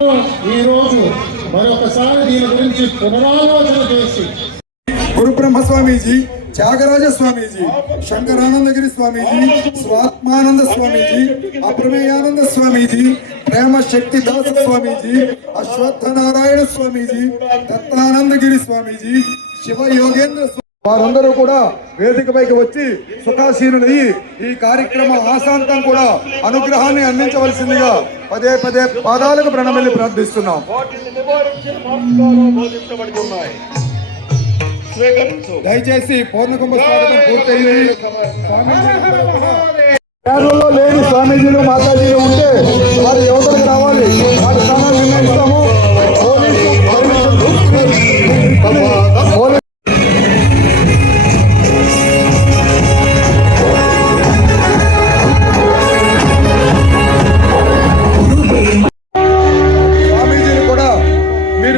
ఈ రోజు మరొకసారి దీని గురించి పునరాలోచన చేసి గురు బ్రహ్మ స్వామీజీ త్యాగరాజ స్వామీజీ శంకరానందగిరి స్వామీజీ స్వాత్మానంద స్వామీజీ అప్రమేయానంద స్వామీజీ ప్రేమ శక్తి దాస స్వామీజీ అశ్వత్థ నారాయణ స్వామీజీ దత్తానందగిరి స్వామీజీ శివ యోగేంద్ర వారందరూ కూడా వేదికపైకి వచ్చి సుఖాసీనులయ్యి ఈ కార్యక్రమ ఆశాంతం కూడా అనుగ్రహాన్ని అందించవలసిందిగా పదే పదే పాదాలకు ప్రణమిల్లి ప్రార్థిస్తున్నాం. దయచేసి పూర్ణకుంభ స్వాగతం పూర్తయింది.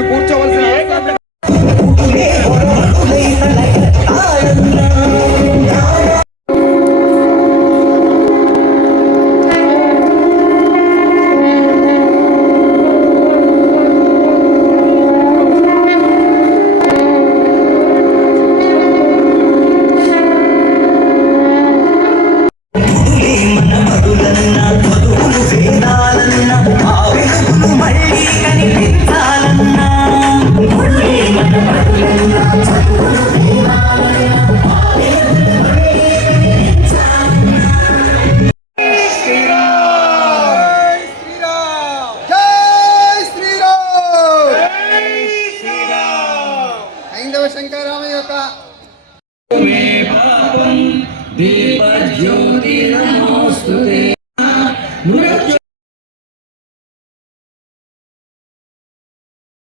కూర్చోవలసిన ఐందవ శంకరామ యొక్క దీపజ్యోతి నమోస్తుతే.